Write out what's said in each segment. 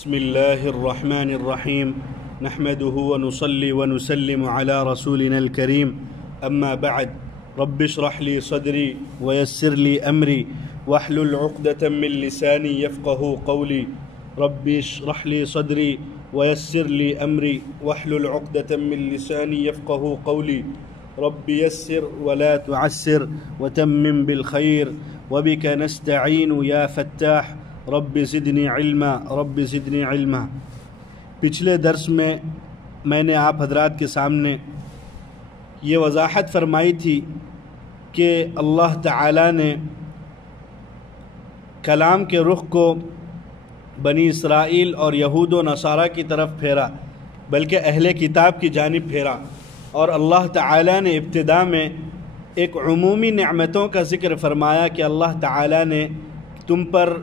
بسم الله الرحمن الرحيم نحمده ونصلي ونسلم على رسولنا الكريم أما بعد رب اشرح لي صدري ويسر لي أمري واحلل عقدة من لساني يفقه قولي رب اشرح لي صدري ويسر لي أمري واحلل عقدة من لساني يفقه قولي رب يسر ولا تعسر وتمم بالخير وبك نستعين يا فتاح رب زدنی علما رب زدنی علما۔ پچھلے درس میں نے آپ حضرات کے سامنے یہ وضاحت فرمائی تھی کہ اللہ تعالیٰ نے کلام کے رخ کو بنی اسرائیل اور یہود و نصارہ کی طرف پھیرا، بلکہ اہل کتاب کی جانب پھیرا، اور اللہ تعالیٰ نے ابتدا میں ایک عمومی نعمتوں کا ذکر فرمایا کہ اللہ تعالیٰ نے تم پر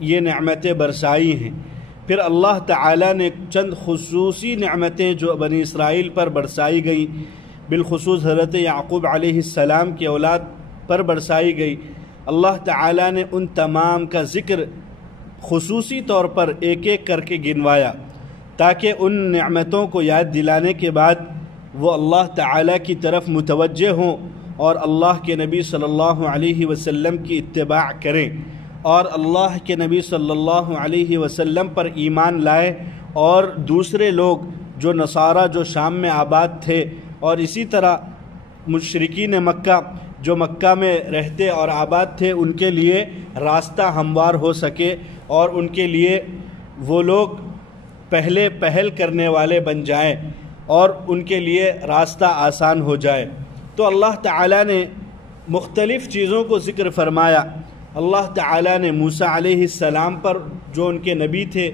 یہ نعمتیں برسائی ہیں۔ پھر اللہ تعالیٰ نے چند خصوصی نعمتیں جو بنی اسرائیل پر برسائی گئی، بالخصوص حضرت یعقوب علیہ السلام کی اولاد پر برسائی گئی، اللہ تعالیٰ نے ان تمام کا ذکر خصوصی طور پر ایک ایک کر کے گنوایا، تاکہ ان نعمتوں کو یاد دلانے کے بعد وہ اللہ تعالیٰ کی طرف متوجہ ہوں اور اللہ کے نبی صلی اللہ علیہ وسلم کی اتباع کریں، اور اللہ کے نبی صلی اللہ علیہ وسلم پر ایمان لائے، اور دوسرے لوگ جو نصارہ جو شام میں آباد تھے اور اسی طرح مشرکین مکہ جو مکہ میں رہتے اور آباد تھے، ان کے لیے راستہ ہموار ہو سکے اور ان کے لیے وہ لوگ پہلے پہل کرنے والے بن جائیں اور ان کے لیے راستہ آسان ہو جائے۔ تو اللہ تعالیٰ نے مختلف چیزوں کو ذکر فرمایا۔ اللہ تعالیٰ نے موسیٰ علیہ السلام پر جو ان کے نبی تھے،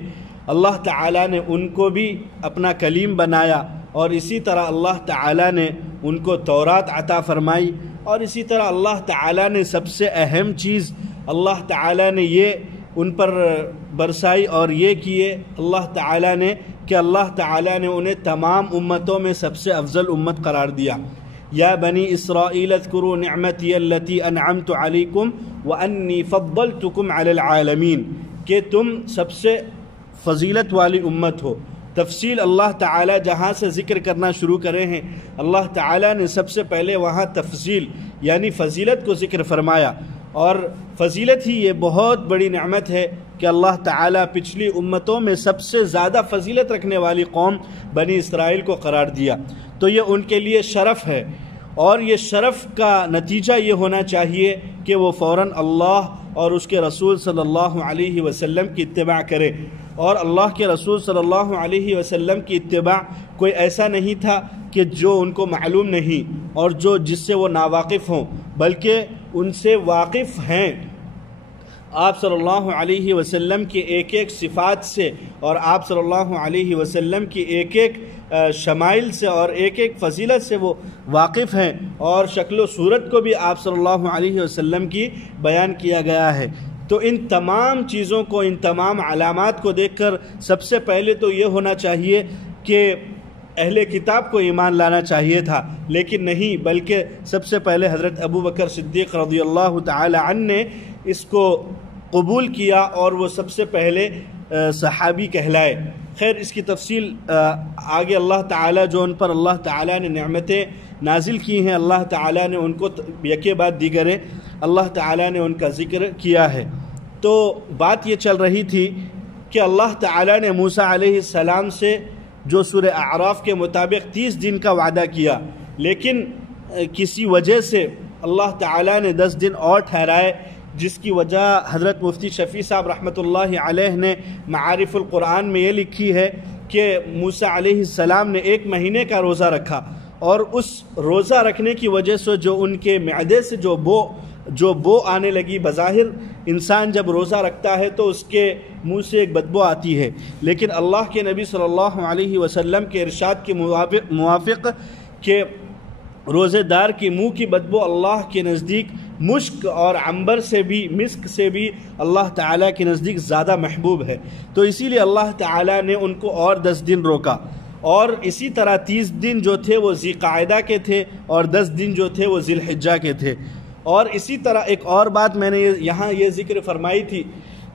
اللہ تعالیٰ نے ان کو بھی اپنا کلیم بنایا، اور اسی طرح اللہ تعالیٰ نے ان کو تورات عطا فرمائی، اور اسی طرح اللہ تعالیٰ نے سب سے اہم چیز اللہ تعالیٰ نے یہ ان پر برسائی اور یہ کیے اللہ تعالیٰ نے کہ اللہ تعالیٰ نے انہیں تمام امتوں میں سب سے افضل امت قرار دیا۔ یا بنی اسرائیل اذکروا نعمتی التی انعمت علیکم وانی فضلتکم علی العالمین، کہ تم سب سے فضیلت والی امت ہو۔ تفصیل اللہ تعالیٰ جہاں سے ذکر کرنا شروع کرے ہیں، اللہ تعالیٰ نے سب سے پہلے وہاں تفضیل یعنی فضیلت کو ذکر فرمایا، اور فضیلت ہی یہ بہت بڑی نعمت ہے کہ اللہ تعالیٰ پچھلی امتوں میں سب سے زیادہ فضیلت رکھنے والی قوم بنی اسرائیل کو قرار دیا، تو یہ ان کے لیے شرف ہے، اور یہ شرف کا نتیجہ یہ ہونا چاہیے کہ وہ فوراً اللہ اور اس کے رسول صلی اللہ علیہ وسلم کی اتباع کرے۔ اور اللہ کے رسول صلی اللہ علیہ وسلم کی اتباع کوئی ایسا نہیں تھا کہ جو ان کو معلوم نہیں اور جس سے وہ ناواقف ہوں، بلکہ ان سے واقف ہیں۔ آپ صلی اللہ علیہ وسلم کی ایک ایک صفات سے اور آپ صلی اللہ علیہ وسلم کی ایک ایک شمائل سے اور ایک ایک فضیلت سے وہ واقف ہیں، اور شکل و صورت کو بھی آپ صلی اللہ علیہ وسلم کی بیان کیا گیا ہے۔ تو ان تمام چیزوں کو، ان تمام علامات کو دیکھ کر سب سے پہلے تو یہ ہونا چاہیے کہ اہل کتاب کو ایمان لانا چاہیے تھا، لیکن نہیں، بلکہ سب سے پہلے حضرت ابو بکر صدیق رضی اللہ تعالی عنہ نے اس کو قبول کیا، اور وہ سب سے پہلے صحابی کہلائے۔ خیر، اس کی تفصیل آگے اللہ تعالیٰ جو ان پر اللہ تعالیٰ نے نعمتیں نازل کی ہیں، اللہ تعالیٰ نے ان کو یکے بعد دیگرے اللہ تعالیٰ نے ان کا ذکر کیا ہے۔ تو بات یہ چل رہی تھی کہ اللہ تعالیٰ نے موسیٰ علیہ السلام سے جو سورہ اعراف کے مطابق 30 دن کا وعدہ کیا، لیکن کسی وجہ سے اللہ تعالیٰ نے 10 دن اور ٹھہرائے، جس کی وجہ حضرت مفتی شفیع صاحب رحمۃ اللہ علیہ نے معارف القرآن میں یہ لکھی ہے کہ موسیٰ علیہ السلام نے 1 مہینے کا روزہ رکھا، اور اس روزہ رکھنے کی وجہ سے جو ان کے معدے سے جو بو آنے لگی، بظاہر انسان جب روزہ رکھتا ہے تو اس کے منہ سے ایک بدبو آتی ہے، لیکن اللہ کے نبی صلی اللہ علیہ وسلم کے ارشاد کے موافق کہ روزے دار کی منہ کی بدبو اللہ کے نزدیک مشک اور عنبر سے بھی، مسک سے بھی اللہ تعالیٰ کے نزدیک زیادہ محبوب ہے، تو اسی لیے اللہ تعالیٰ نے ان کو اور 10 دن روکا، اور اسی طرح 30 دن جو تھے وہ ذی قعدہ کے تھے، اور 10 دن جو تھے وہ ذی الحجہ کے تھے۔ اور اسی طرح ایک اور بات میں نے یہاں یہ ذکر فرمائی تھی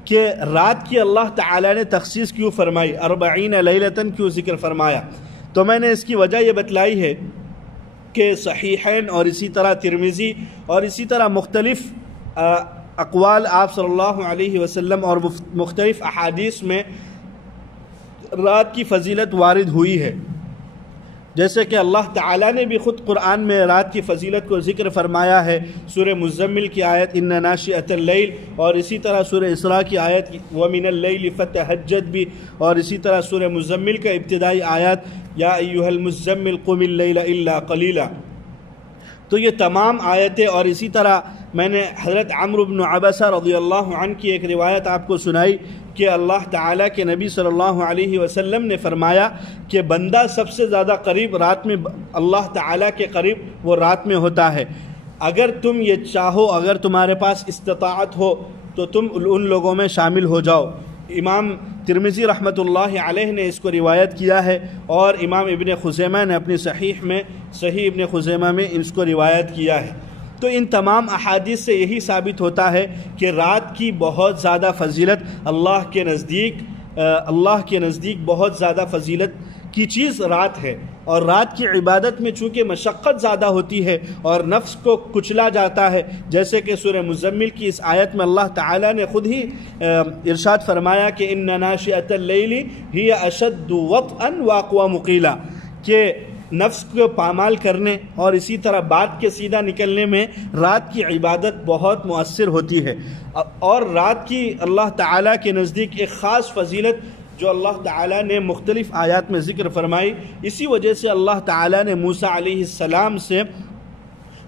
کہ رات کی اللہ تعالیٰ نے تخصیص کیوں فرمائی، 40 لیلتاً کیوں ذکر فرمایا، تو میں نے اس کی وجہ یہ بتلائی ہے کہ صحیحین اور اسی طرح ترمذی اور اسی طرح مختلف اقوال آپ صلی اللہ علیہ وسلم اور مختلف احادیث میں رات کی فضیلت وارد ہوئی ہے، جیسے کہ اللہ تعالیٰ نے بھی خود قرآن میں رات کی فضیلت کو ذکر فرمایا ہے، سورہ مزمل کی آیت ان ناشئۃ اللیل، اور اسی طرح سورہ اسراء کی آیت ومن اللیل فتہجد بھی، اور اسی طرح سورہ مزمل کا ابتدائی آیات یا ایھا المزمل قم اللیل الا قلیلا۔ تو یہ تمام آیتیں، اور اسی طرح میں نے حضرت عمرو بن عبسہ رضی اللہ عنہ کی ایک روایت آپ کو سنائی کہ اللہ تعالیٰ کے نبی صلی اللہ علیہ وسلم نے فرمایا کہ بندہ سب سے زیادہ قریب رات میں اللہ تعالیٰ کے قریب وہ رات میں ہوتا ہے، اگر تم یہ چاہو، اگر تمہارے پاس استطاعت ہو تو تم ان لوگوں میں شامل ہو جاؤ۔ امام ترمذی رحمۃ اللہ علیہ نے اس کو روایت کیا ہے، اور امام ابن خزیمہ نے اپنی صحیح ابن خزیمہ میں اس کو روایت کیا ہے۔ تو ان تمام احادیث سے یہی ثابت ہوتا ہے کہ رات کی بہت زیادہ فضیلت اللہ کے نزدیک بہت زیادہ فضیلت کی چیز رات ہے، اور رات کی عبادت میں چونکہ مشقت زیادہ ہوتی ہے اور نفس کو کچلا جاتا ہے، جیسے کہ سورہ مزمل کی اس آیت میں اللہ تعالیٰ نے خود ہی ارشاد فرمایا کہ ان ناشئۃ اللیل ہی اشد وطئا واقوم قیلا، کہ نفس کو پامال کرنے اور اسی طرح بات کے سیدھا نکلنے میں رات کی عبادت بہت مؤثر ہوتی ہے، اور رات کی اللہ تعالیٰ کے نزدیک ایک خاص فضیلت جو اللہ تعالیٰ نے مختلف آیات میں ذکر فرمائی، اسی وجہ سے اللہ تعالیٰ نے موسیٰ علیہ السلام سے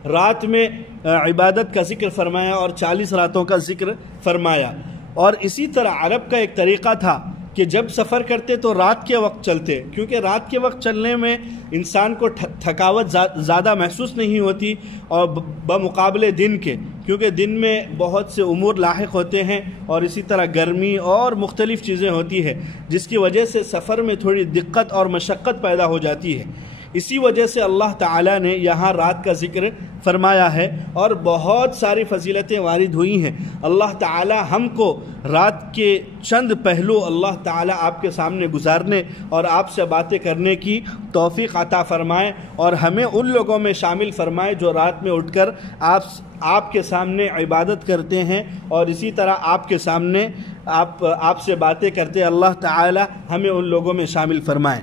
رات میں عبادت کا ذکر فرمایا اور 40 راتوں کا ذکر فرمایا۔ اور اسی طرح عرب کا ایک طریقہ تھا کہ جب سفر کرتے تو رات کے وقت چلتے، کیونکہ رات کے وقت چلنے میں انسان کو تھکاوٹ زیادہ محسوس نہیں ہوتی، اور بمقابلے دن کے، کیونکہ دن میں بہت سے امور لاحق ہوتے ہیں اور اسی طرح گرمی اور مختلف چیزیں ہوتی ہے، جس کی وجہ سے سفر میں تھوڑی دقت اور مشقت پیدا ہو جاتی ہے۔ اسی وجہ سے اللہ تعالیٰ نے یہاں رات کا ذکر فرمایا ہے، اور بہت ساری فضیلتیں وارد ہوئی ہیں۔ اللہ تعالیٰ ہم کو رات کے چند پہلو اللہ تعالیٰ آپ کے سامنے گزارنے اور آپ سے باتیں کرنے کی توفیق عطا فرمائے، اور ہمیں ان لوگوں میں شامل فرمائے جو رات میں اٹھ کر آپ کے سامنے عبادت کرتے ہیں، اور اسی طرح آپ کے سامنے آپ سے باتیں کرتے۔ اللہ تعالیٰ ہمیں ان لوگوں میں شامل فرمائے۔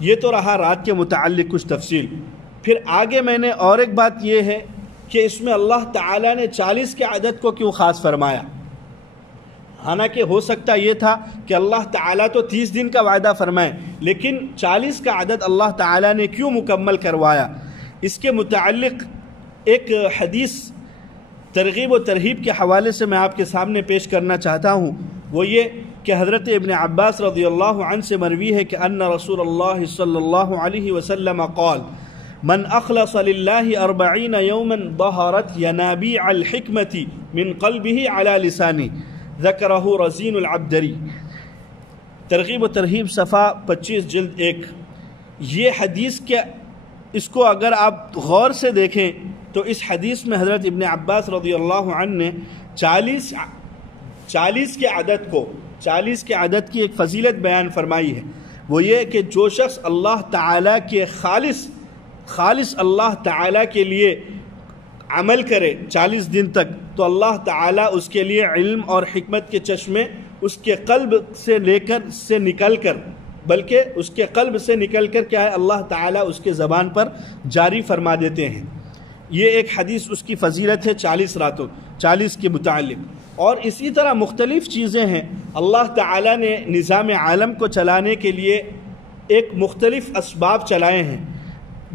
یہ تو رہا رات کے متعلق کچھ تفصیل۔ پھر آگے میں نے اور ایک بات یہ ہے کہ اس میں اللہ تعالیٰ نے 40 کے عدد کو کیوں خاص فرمایا؟ حالانکہ ہو سکتا یہ تھا کہ اللہ تعالیٰ تو 30 دن کا وعدہ فرمائے، لیکن 40 کا عدد اللہ تعالیٰ نے کیوں مکمل کروایا؟ اس کے متعلق ایک حدیث ترغیب و ترہیب کے حوالے سے میں آپ کے سامنے پیش کرنا چاہتا ہوں، وہ یہ کہ حضرت ابن عباس رضی اللہ عنہ سے مروی ہے کہ ان رسول اللہ صلی اللہ علیہ وسلم قال من اخلص للہ 40 یوما ظہرت ینابیع الحکمت من قلبہ علی لسانہ ذکرہ رزین العبدری۔ ترغیب و ترہیب صفحہ 25 جلد 1۔ یہ حدیث کے اس کو اگر آپ غور سے دیکھیں تو اس حدیث میں حضرت ابن عباس رضی اللہ عنہ نے 40 کے عدد کو 40 کے عدد کی ایک فضیلت بیان فرمائی ہے، وہ یہ کہ جو شخص اللہ تعالیٰ کے خالص اللہ تعالیٰ کے لیے عمل کرے 40 دن تک، تو اللہ تعالیٰ اس کے لیے علم اور حکمت کے چشمے اس کے قلب سے نکل کر کیا ہے اللہ تعالیٰ اس کے زبان پر جاری فرما دیتے ہیں۔ یہ ایک حدیث اس کی فضیلت ہے 40 کے متعلق۔ اور اسی طرح مختلف چیزیں ہیں، اللہ تعالیٰ نے نظام عالم کو چلانے کے لیے ایک مختلف اسباب چلائے ہیں،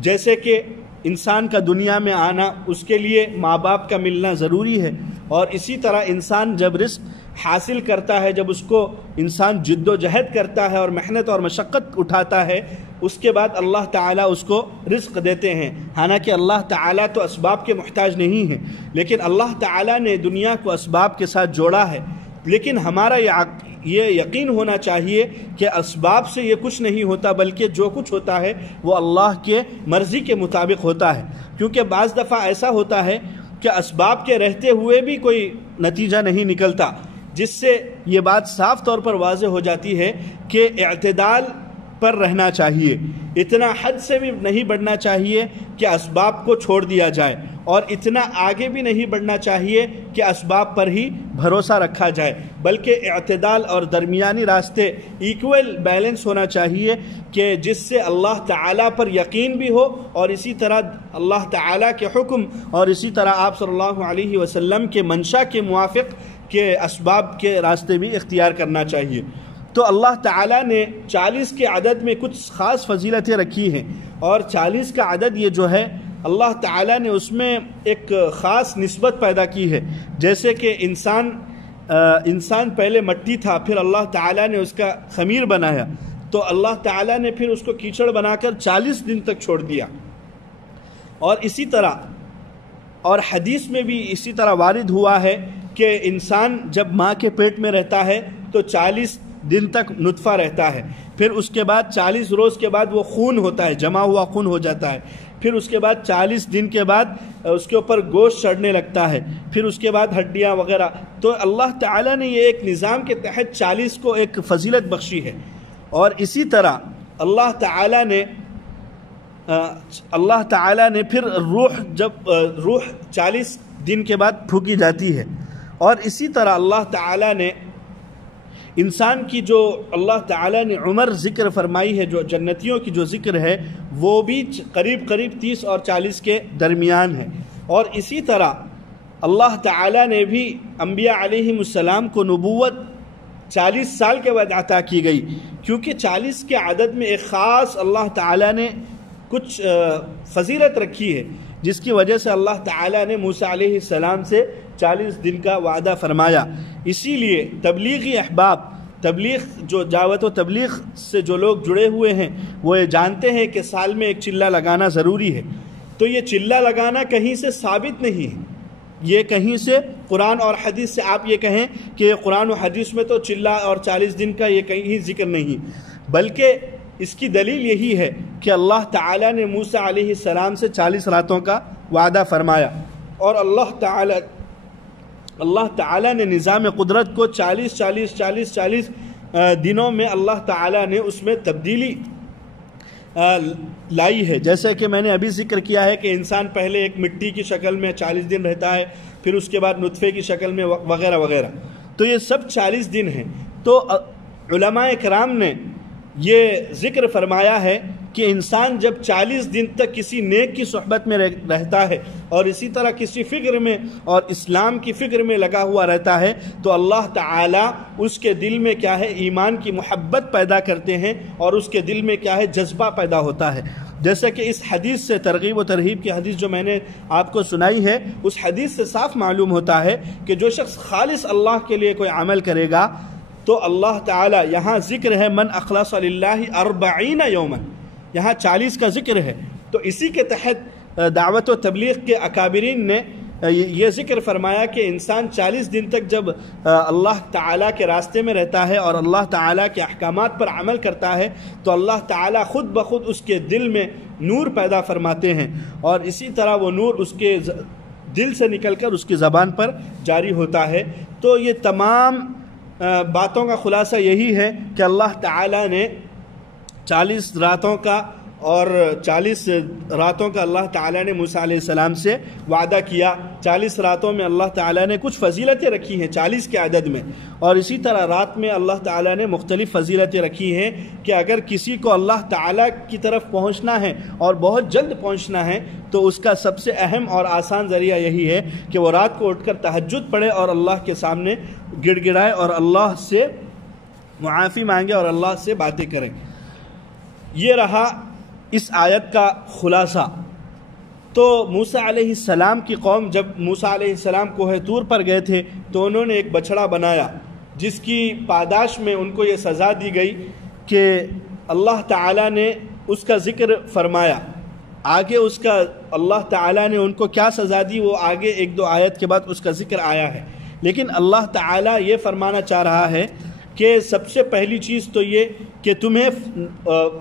جیسے کہ انسان کا دنیا میں آنا، اس کے لیے ماں باپ کا ملنا ضروری ہے، اور اسی طرح انسان جب رزق حاصل کرتا ہے، جب اس کو انسان جد و جہد کرتا ہے اور محنت اور مشقت اٹھاتا ہے، اس کے بعد اللہ تعالیٰ اس کو رزق دیتے ہیں۔ حالانکہ اللہ تعالیٰ تو اسباب کے محتاج نہیں ہے، لیکن اللہ تعالیٰ نے دنیا کو اسباب کے ساتھ جوڑا ہے۔ لیکن ہمارا یہ یقین ہونا چاہیے کہ اسباب سے یہ کچھ نہیں ہوتا، بلکہ جو کچھ ہوتا ہے وہ اللہ کے مرضی کے مطابق ہوتا ہے، کیونکہ بعض دفعہ ایسا ہوتا ہے کہ اسباب کے رہتے ہوئے بھی کوئی نتیجہ نہیں نکلتا۔ جس سے یہ بات صاف طور پر واضح ہو جاتی ہے کہ اعتدال پر رہنا چاہیے، اتنا حد سے بھی نہیں بڑھنا چاہیے کہ اسباب کو چھوڑ دیا جائے، اور اتنا آگے بھی نہیں بڑھنا چاہیے کہ اسباب پر ہی بھروسہ رکھا جائے، بلکہ اعتدال اور درمیانی راستے ایکول بیلنس ہونا چاہیے کہ جس سے اللہ تعالیٰ پر یقین بھی ہو، اور اسی طرح اللہ تعالیٰ کے حکم اور اسی طرح آپ صلی اللہ علیہ وسلم کے منشا کے موافق کے اسباب کے راستے بھی اختیار کرنا چاہیے۔ تو اللہ تعالیٰ نے 40 کے عدد میں کچھ خاص فضیلتیں رکھی ہیں، اور 40 کا عدد یہ جو ہے اللہ تعالیٰ نے اس میں ایک خاص نسبت پیدا کی ہے، جیسے کہ انسان پہلے مٹی تھا، پھر اللہ تعالیٰ نے اس کا خمیر بنایا، تو اللہ تعالیٰ نے پھر اس کو کیچڑ بنا کر 40 دن تک چھوڑ دیا، اور اسی طرح اور حدیث میں بھی اسی طرح وارد ہوا ہے کہ انسان جب ماں کے پیٹ میں رہتا ہے تو 40 دن تک نطفہ رہتا ہے، پھر اس کے بعد 40 روز کے بعد وہ خون ہوتا ہے، جمع ہوا خون ہو جاتا ہے، پھر اس کے بعد 40 دن کے بعد اس کے اوپر گوشت چڑھنے لگتا ہے، پھر اس کے بعد ہڈیاں وغیرہ۔ تو اللہ تعالیٰ نے یہ ایک نظام کے تحت 40 کو ایک فضیلت بخشی ہے، اور اسی طرح اللہ تعالیٰ نے پھر روح 40 دن کے بعد پھونکی جاتی ہے، اور اسی طرح اللہ تعالیٰ نے انسان کی جو اللہ تعالیٰ نے عمر ذکر فرمائی ہے، جو جنتیوں کی جو ذکر ہے وہ بھی قریب 30 اور 40 کے درمیان ہے، اور اسی طرح اللہ تعالیٰ نے بھی انبیاء علیہم السلام کو نبوت 40 سال کے بعد عطا کی گئی، کیونکہ 40 کے عدد میں ایک خاص اللہ تعالیٰ نے کچھ فضیلت رکھی ہے، جس کی وجہ سے اللہ تعالیٰ نے موسیٰ علیہ السلام سے 40 دن کا وعدہ فرمایا۔ اسی لیے تبلیغی احباب، جو دعوت و تبلیغ سے جو لوگ جڑے ہوئے ہیں وہ یہ جانتے ہیں کہ سال میں ایک چلہ لگانا ضروری ہے، تو یہ چلہ لگانا کہیں سے ثابت نہیں ہے، یہ کہیں سے قرآن اور حدیث سے آپ یہ کہیں کہ قرآن و حدیث میں تو چلہ اور 40 دن کا یہ کہیں ذکر نہیں، بلکہ اس کی دلیل یہی ہے کہ اللہ تعالیٰ نے موسیٰ علیہ السلام سے 40 راتوں کا وعدہ فرمایا، اور اللہ تعالیٰ نے نظام قدرت کو 40 دنوں میں اللہ تعالیٰ نے اس میں تبدیلی لائی ہے، جیسے کہ میں نے ابھی ذکر کیا ہے کہ انسان پہلے ایک مٹی کی شکل میں 40 دن رہتا ہے، پھر اس کے بعد نطفے کی شکل میں وغیرہ وغیرہ، تو یہ سب 40 دن ہیں۔ تو علماء کرام نے یہ ذکر فرمایا ہے کہ انسان جب 40 دن تک کسی نیک کی صحبت میں رہتا ہے اور اسی طرح کسی فکر میں اور اسلام کی فکر میں لگا ہوا رہتا ہے تو اللہ تعالیٰ اس کے دل میں کیا ہے ایمان کی محبت پیدا کرتے ہیں اور اس کے دل میں کیا ہے جذبہ پیدا ہوتا ہے. جیسا کہ اس حدیث سے ترغیب و ترہیب کی حدیث جو میں نے آپ کو سنائی ہے اس حدیث سے صاف معلوم ہوتا ہے کہ جو شخص خالص اللہ کے لیے کوئی عمل کرے گا تو اللہ تعالیٰ یہاں ذکر ہے من اخلص للہ 40 یوما، یہاں 40 کا ذکر ہے. تو اسی کے تحت دعوت و تبلیغ کے اکابرین نے یہ ذکر فرمایا کہ انسان 40 دن تک جب اللہ تعالیٰ کے راستے میں رہتا ہے اور اللہ تعالیٰ کے احکامات پر عمل کرتا ہے تو اللہ تعالیٰ خود بخود اس کے دل میں نور پیدا فرماتے ہیں اور اسی طرح وہ نور اس کے دل سے نکل کر اس کی زبان پر جاری ہوتا ہے. تو یہ تمام باتوں کا خلاصہ یہی ہے کہ اللہ تعالیٰ نے 40 راتوں کا اور 40 راتوں کا اللہ تعالیٰ نے موسیٰ علیہ السلام سے وعدہ کیا. 40 راتوں میں اللہ تعالیٰ نے کچھ فضیلتیں رکھی ہیں 40 کے عدد میں، اور اسی طرح رات میں اللہ تعالیٰ نے مختلف فضیلتیں رکھی ہیں کہ اگر کسی کو اللہ تعالیٰ کی طرف پہنچنا ہے اور بہت جلد پہنچنا ہے تو اس کا سب سے اہم اور آسان ذریعہ یہی ہے کہ وہ رات کو اٹھ کر تہجد پڑھے اور اللہ کے سامنے گڑ گڑائے اور اللہ سے معافی مانگے اور اللہ سے باتیں کریں. یہ رہا اس آیت کا خلاصہ. تو موسیٰ علیہ السلام کی قوم جب موسیٰ علیہ السلام کوہ طور پر گئے تھے تو انہوں نے ایک بچڑا بنایا جس کی پاداش میں ان کو یہ سزا دی گئی کہ اللہ تعالیٰ نے اس کا ذکر فرمایا. آگے اس کا اللہ تعالیٰ نے ان کو کیا سزا دی وہ آگے 1-2 آیت کے بعد اس کا ذکر آیا ہے، لیکن اللہ تعالیٰ یہ فرمانا چاہ رہا ہے کہ سب سے پہلی چیز تو یہ کہ تمہیں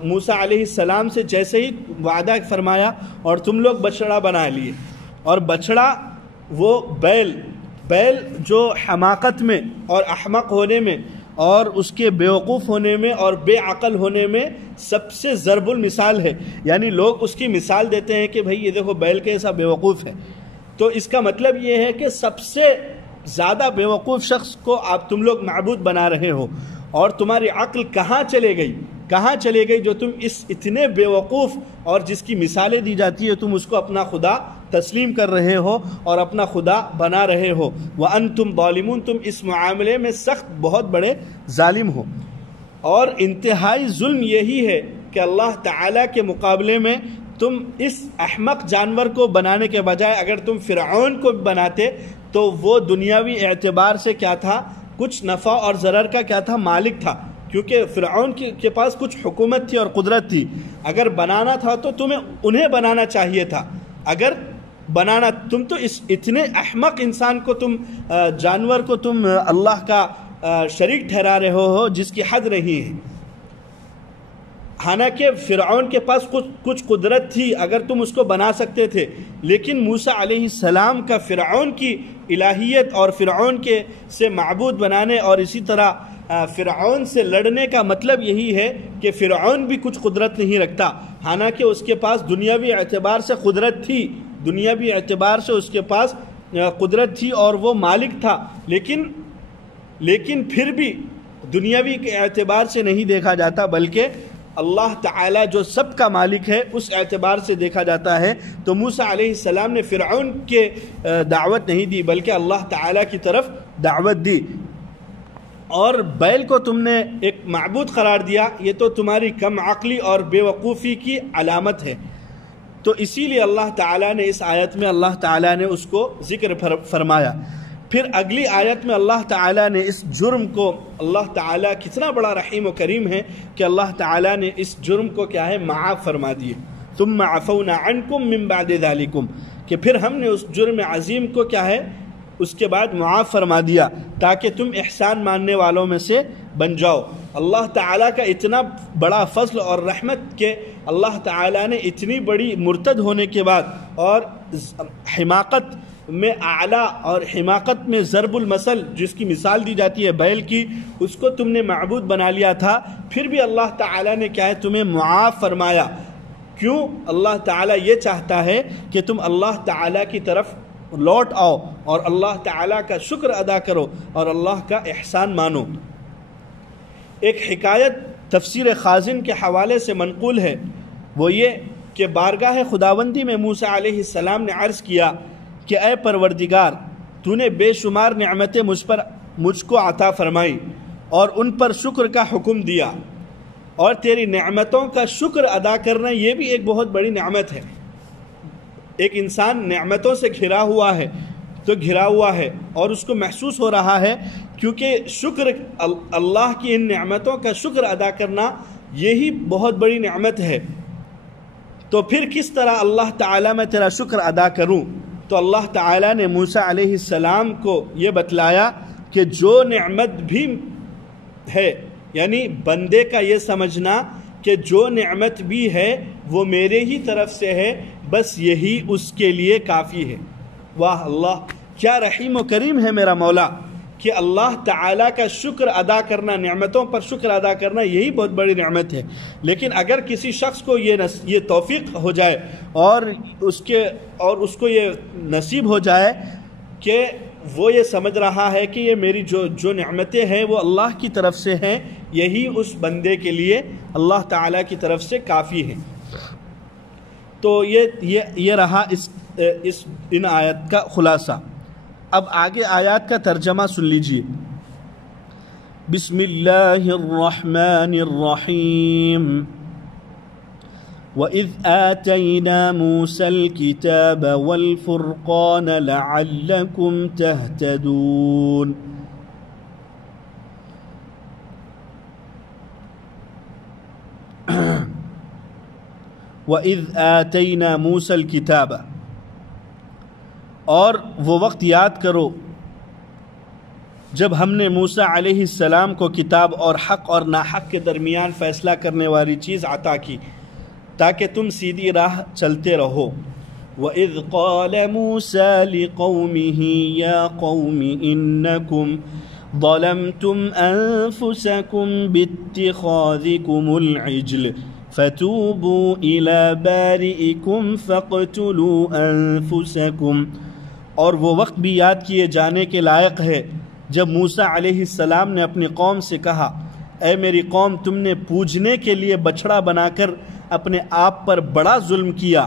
موسیٰ علیہ السلام سے جیسے ہی وعدہ فرمایا اور تم لوگ بچڑا بنا لیے، اور بچڑا وہ بیل بیل جو حماقت میں اور احمق ہونے میں اور اس کے بیوقوف ہونے میں اور بے عقل ہونے میں سب سے ضرب المثال ہے. یعنی لوگ اس کی مثال دیتے ہیں کہ بھئی یہ دیکھو بیل کیسا بیوقوف ہے. تو اس کا مطلب یہ ہے کہ سب سے زیادہ بیوقوف شخص کو تم لوگ معبود بنا رہے ہو، اور تمہاری عقل کہاں چلے گئی جو تم اس اتنے بیوقوف اور جس کی مثالیں دی جاتی ہے تم اس کو اپنا خدا تسلیم کر رہے ہو اور اپنا خدا بنا رہے ہو. وَأَنْتُمْ ظَالِمُونَ، تم اس معاملے میں سخت بہت بڑے ظالم ہو. اور انتہائی ظلم یہی ہے کہ اللہ تعالیٰ کے مقابلے میں تم اس احمق جانور کو بنانے کے بجائے اگر تم فرعون کو بناتے تو وہ دنیاوی اعتبار سے کیا تھا، کچھ نفع اور ضرر کا کیا تھا، مالک تھا، کیونکہ فرعون کے پاس کچھ حکومت تھی اور قدرت تھی. اگر بنانا تھا تو تمہیں انہیں بنانا چاہیے تھا. اگر بنانا تم تو اس اتنے احمق انسان کو تم جانور کو تم اللہ کا شریک ٹھہرا رہے ہو جس کی حد نہیں ہے. حالانکہ فرعون کے پاس کچھ قدرت تھی، اگر تم اس کو بنا سکتے تھے، لیکن موسیٰ علیہ السلام کا فرعون کی الہیت اور فرعون کے سے معبود بنانے اور اسی طرح فرعون سے لڑنے کا مطلب یہی ہے کہ فرعون بھی کچھ قدرت نہیں رکھتا، حالانکہ اس کے پاس دنیاوی اعتبار سے قدرت تھی، دنیاوی اعتبار سے اس کے پاس قدرت تھی اور وہ مالک تھا، لیکن پھر بھی دنیاوی کے اعتبار سے نہیں دیکھا جاتا بلکہ اللہ تعالیٰ جو سب کا مالک ہے اس اعتبار سے دیکھا جاتا ہے. تو موسیٰ علیہ السلام نے فرعون کے دعوت نہیں دی بلکہ اللہ تعالیٰ کی طرف دعوت دی. اور بیل کو تم نے ایک معبود قرار دیا، یہ تو تمہاری کم عقلی اور بے وقوفی کی علامت ہے. تو اسی لیے اللہ تعالیٰ نے اس آیت میں اللہ تعالیٰ نے اس کو ذکر فرمایا. پھر اگلی آیت میں اللہ تعالیٰ نے اس جرم کو، اللہ تعالیٰ کتنا بڑا رحیم و کریم ہے کہ اللہ تعالیٰ نے اس جرم کو کیا ہے، معاف فرما دیے. ثم عفونا عنکم من بعد ذالکم، کہ پھر ہم نے اس جرم عظیم کو کیا ہے اس کے بعد معاف فرما دیا تاکہ تم احسان ماننے والوں میں سے بن جاؤ. اللہ تعالیٰ کا اتنا بڑا فضل اور رحمت کہ اللہ تعالیٰ نے اتنی بڑی مرتد ہونے کے بعد اور حماقت میں اعلیٰ اور حماقت میں ضرب المثل جس کی مثال دی جاتی ہے بیل کی، اس کو تم نے معبود بنا لیا تھا، پھر بھی اللہ تعالیٰ نے کیا ہے تمہیں معاف فرمایا. کیوں؟ اللہ تعالیٰ یہ چاہتا ہے کہ تم اللہ تعالیٰ کی طرف لوٹ آؤ اور اللہ تعالیٰ کا شکر ادا کرو اور اللہ کا احسان مانو. ایک حکایت تفسیر خازن کے حوالے سے منقول ہے، وہ یہ کہ بارگاہ خداوندی میں موسیٰ علیہ السلام نے عرض کیا کہ اے پروردگار، تو نے بے شمار نعمتیں مجھ کو عطا فرمائی اور ان پر شکر کا حکم دیا، اور تیری نعمتوں کا شکر ادا کرنا یہ بھی ایک بہت بڑی نعمت ہے. ایک انسان نعمتوں سے گھرا ہوا ہے اور اس کو محسوس ہو رہا ہے، کیونکہ شکر اللہ کی ان نعمتوں کا شکر ادا کرنا یہی بہت بڑی نعمت ہے. تو پھر کس طرح اللہ تعالیٰ میں تیرا شکر ادا کروں؟ تو اللہ تعالیٰ نے موسیٰ علیہ السلام کو یہ بتلایا کہ جو نعمت بھی ہے، یعنی بندے کا یہ سمجھنا کہ جو نعمت بھی ہے وہ میرے ہی طرف سے ہے، بس یہی اس کے لیے کافی ہے. واہ اللہ، کیا رحیم و کریم ہے میرا مولا کہ اللہ تعالیٰ کا شکر ادا کرنا، نعمتوں پر شکر ادا کرنا یہی بہت بڑی نعمت ہے. لیکن اگر کسی شخص کو یہ توفیق ہو جائے اور اس کو یہ نصیب ہو جائے کہ وہ یہ سمجھ رہا ہے کہ یہ میری جو نعمتیں ہیں وہ اللہ کی طرف سے ہیں، یہی اس بندے کے لیے اللہ تعالیٰ کی طرف سے کافی ہے. تو یہ رہا ان آیت کا خلاصہ. اب آگے آیات کا ترجمہ سن لیجئے. بسم اللہ الرحمن الرحیم. وَإِذْ آتَيْنَا مُوسَى الْكِتَابَ وَالْفُرْقَانَ لَعَلَّكُمْ تَهْتَدُونَ. وَإِذْ آتَيْنَا مُوسَى الْكِتَابَ، اور وہ وقت یاد کرو جب ہم نے موسیٰ علیہ السلام کو کتاب اور حق اور ناحق کے درمیان فیصلہ کرنے والی چیز عطا کی تاکہ تم سیدھی راہ چلتے رہو. وَإِذْ قَالَ مُوسَى لِقَوْمِهِ يَا قَوْمِ إِنَّكُمْ ظَلَمْتُمْ أَنفُسَكُمْ بِاتِّخَاذِكُمُ الْعِجْلَ فَتُوبُوا إِلَى بَارِئِكُمْ فَاقْتُلُوا أَنفُسَكُمْ۔ اور وہ وقت بھی یاد کیے جانے کے لائق ہے جب موسیٰ علیہ السلام نے اپنی قوم سے کہا، اے میری قوم، تم نے پوجنے کے لیے بچڑا بنا کر اپنے آپ پر بڑا ظلم کیا،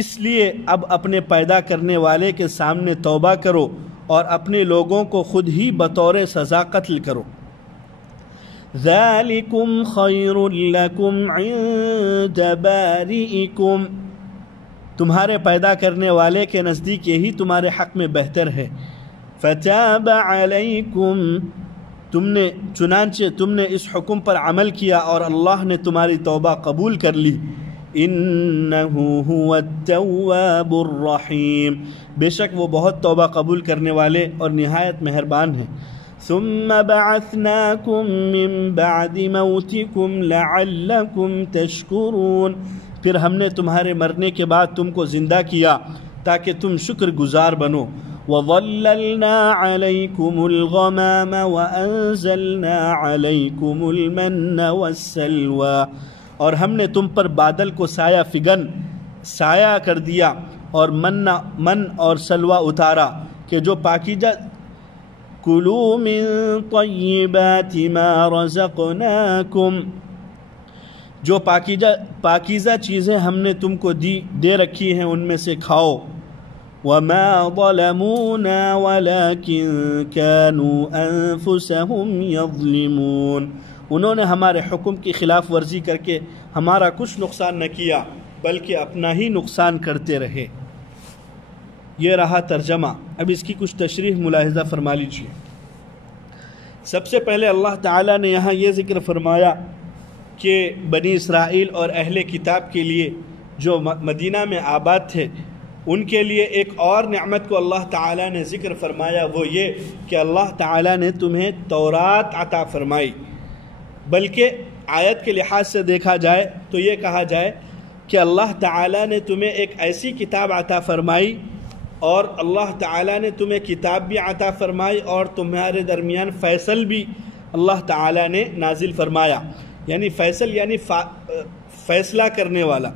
اس لیے اب اپنے پیدا کرنے والے کے سامنے توبہ کرو اور اپنے لوگوں کو خود ہی بطور سزا قتل کرو۔ ذَلِكُمْ خَيْرٌ لَكُمْ عِندَ بَارِئِكُمْ، تمہارے پیدا کرنے والے کے نزدیک یہی تمہارے حق میں بہتر ہے۔ فَتَابَ عَلَيْكُمْ، چنانچہ تم نے اس حکم پر عمل کیا اور اللہ نے تمہاری توبہ قبول کر لی۔ إِنَّهُ هُوَ التَّوَّابُ الرَّحِيمُ، بے شک وہ بہت توبہ قبول کرنے والے اور نہایت مہربان ہیں۔ ثُمَّ بَعَثْنَاكُم مِّن بَعْدِ مَوْتِكُمْ لَعَلَّكُمْ تَشْكُرُونَ، پھر ہم نے تمہارے مرنے کے بعد تم کو زندہ کیا تاکہ تم شکر گزار بنو۔ وَظَلَّلْنَا عَلَيْكُمُ الْغَمَامَ وَأَنزَلْنَا عَلَيْكُمُ الْمَنَّ وَالسَّلْوَىٰ، اور ہم نے تم پر بادل کو سایہ فگن سایہ کر دیا اور من اور سلوہ اتارا کہ جو پاکیزہ کُلُوا مِن طَیِّبَاتِ مَا رَزَقْنَاکُمْ، جو پاکیزہ چیزیں ہم نے تم کو دے رکھی ہیں ان میں سے کھاؤ۔ وَمَا ظَلَمُونَا وَلَكِن كَانُوا أَنفُسَهُمْ يَظْلِمُونَ، انہوں نے ہمارے حکم کی خلاف ورزی کر کے ہمارا کچھ نقصان نہ کیا بلکہ اپنا ہی نقصان کرتے رہے۔ یہ رہا ترجمہ۔ اب اس کی کچھ تشریح ملاحظہ فرما لیجیے۔ سب سے پہلے اللہ تعالیٰ نے یہاں یہ ذکر فرمایا کہ بنی اسرائیل اور اہل کتاب کے لیے جو مدینہ میں آباد تھے ان کے لیے ایک اور نعمت کو اللہ تعالیٰ نے ذکر فرمایا، وہ یہ کہ اللہ تعالیٰ نے تمہیں تورات عطا فرمائی۔ بلکہ آیت کے لحاظ سے دیکھا جائے تو یہ کہا جائے کہ اللہ تعالیٰ نے تمہیں ایک ایسی کتاب عطا فرمائی اور اللہ تعالیٰ نے تمہیں کتاب بھی عطا فرمائی اور تمہارے درمیان فیصل بھی اللہ تعالیٰ نے نازل فرمایا، یعنی فیصل یعنی فیصلہ کرنے والا،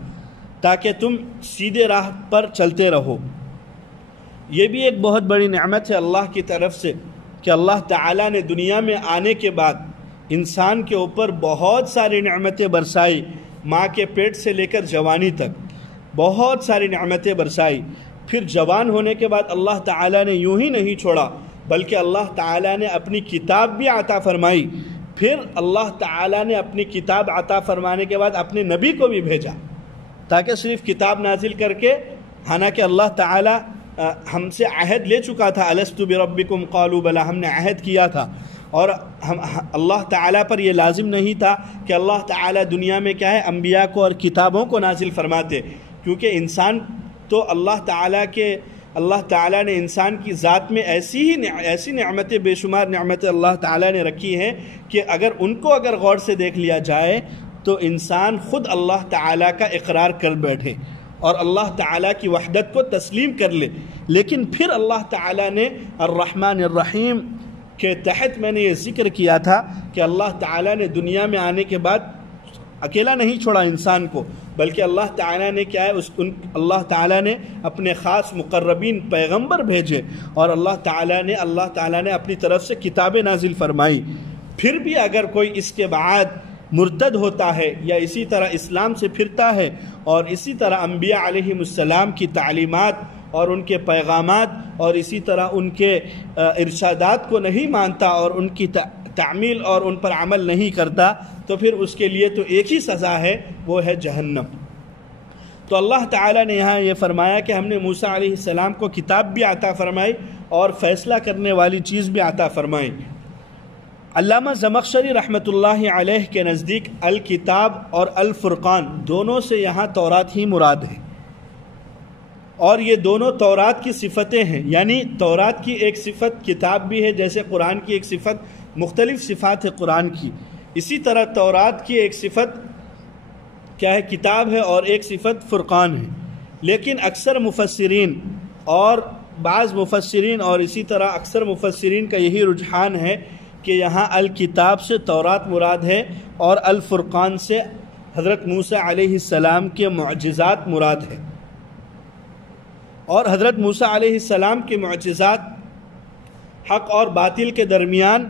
تاکہ تم سیدھے راہ پر چلتے رہو۔ یہ بھی ایک بہت بڑی نعمت ہے اللہ کی طرف سے کہ اللہ تعالیٰ نے دنیا میں آنے کے بعد انسان کے اوپر بہت ساری نعمتیں برسائی، ماں کے پیٹ سے لے کر جوانی تک بہت ساری نعمتیں برسائی۔ پھر جوان ہونے کے بعد اللہ تعالیٰ نے یوں ہی نہیں چھوڑا بلکہ اللہ تعالیٰ نے اپنی کتاب بھی عطا فرمائی۔ پھر اللہ تعالیٰ نے اپنی کتاب عطا فرمانے کے بعد اپنے نبی کو بھی بھیجا تاکہ صرف کتاب نازل کر کے، حالانکہ اللہ تعالیٰ ہم سے عہد لے چکا تھا، الست بربکم قالوا بلا، ہم نے عہد کیا تھا، اور اللہ تعالیٰ پر یہ لازم نہیں تھا کہ اللہ تعالیٰ دنیا میں کیا ہے انبیاء کو اور کتابوں کو نازل فرماتے، کیونکہ انسان تو اللہ تعالیٰ نے انسان کی ذات میں ایسی نعمتیں، بے شمار نعمتیں اللہ تعالیٰ نے رکھی ہیں کہ ان کو غور سے دیکھ لیا جائے تو انسان خود اللہ تعالیٰ کا اقرار کر بیٹھے اور اللہ تعالیٰ کی وحدت کو تسلیم کر لے۔ لیکن پھر اللہ تعالیٰ نے الرحمن الرحیم کے تحت میں نے یہ ذکر کیا تھا کہ اللہ تعالیٰ نے دنیا میں آنے کے بعد اکیلا نہیں چھوڑا انسان کو، بلکہ اللہ تعالیٰ نے کیا ہے اللہ تعالیٰ نے اپنے خاص مقربین پیغمبر بھیجے اور اللہ تعالیٰ نے اپنی طرف سے کتابیں نازل فرمائی۔ پھر بھی اگر کوئی اس کے بعد مرتد ہوتا ہے یا اسی طرح اسلام سے پھرتا ہے اور اسی طرح انبیاء علیہم السلام کی تعلیمات اور ان کے پیغامات اور اسی طرح ان کے ارشادات کو نہیں مانتا اور ان کی تعمیل اور ان پر عمل نہیں کرتا تو پھر اس کے لیے تو ایک ہی سزا ہے، وہ ہے جہنم۔ تو اللہ تعالیٰ نے یہاں یہ فرمایا کہ ہم نے موسیٰ علیہ السلام کو کتاب بھی عطا فرمائی اور فیصلہ کرنے والی چیز بھی عطا فرمائی۔ علامہ زمخشری رحمۃ اللہ علیہ کے نزدیک الکتاب اور الفرقان دونوں سے یہاں تورات ہی مراد ہے، اور یہ دونوں تورات کی صفتیں ہیں، یعنی تورات کی ایک صفت کتاب بھی ہے، جیسے قرآن کی ایک صفت، مختلف صفات ہے قرآن کی، اسی طرح تورات کی ایک صفت کیا ہے، کتاب ہے، اور ایک صفت فرقان ہے۔ لیکن اکثر مفسرین اور بعض مفسرین اور اسی طرح اکثر مفسرین کا یہی رجحان ہے کہ یہاں الکتاب سے تورات مراد ہے اور الفرقان سے حضرت موسیٰ علیہ السلام کے معجزات مراد ہے. اور حضرت موسیٰ علیہ السلام کے معجزات حق اور باطل کے درمیان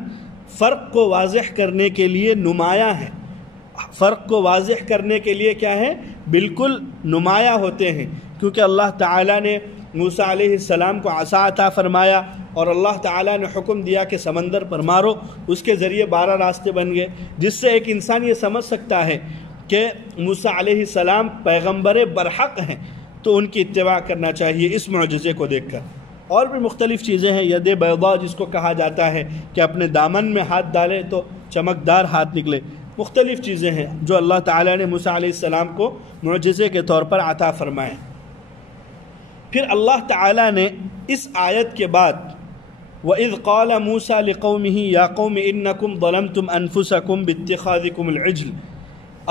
فرق کو واضح کرنے کے لیے نمایاں ہیں. فرق کو واضح کرنے کے لیے کیا ہے؟ بالکل نمایاں ہوتے ہیں، کیونکہ اللہ تعالیٰ نے موسیٰ علیہ السلام کو عصا عطا فرمایا اور اللہ تعالیٰ نے حکم دیا کہ سمندر پر مارو، اس کے ذریعے 12 راستے بن گئے، جس سے ایک انسان یہ سمجھ سکتا ہے کہ موسیٰ علیہ السلام پیغمبر برحق ہیں، تو ان کی اتباع کرنا چاہیے اس معجزے کو دیکھ کر. اور بھی مختلف چیزیں ہیں، ید بیضاء جس کو کہا جاتا ہے کہ اپنے دامن میں ہاتھ ڈالے تو چمکدار ہاتھ نکلے. مختلف چیزیں ہیں جو اللہ تعالیٰ نے موسیٰ علیہ السلام کو معجزے کے طور پر عطا فرمائے. پھر اللہ تعالیٰ نے اس آیت کے بعد وَإِذْ قَالَ مُوسَىٰ لِقَوْمِهِ يَا قَوْمِ إِنَّكُمْ ظَلَمْتُمْ أَنفُسَكُمْ بِاتِّخَاذِكُمُ الْعِجْلِ،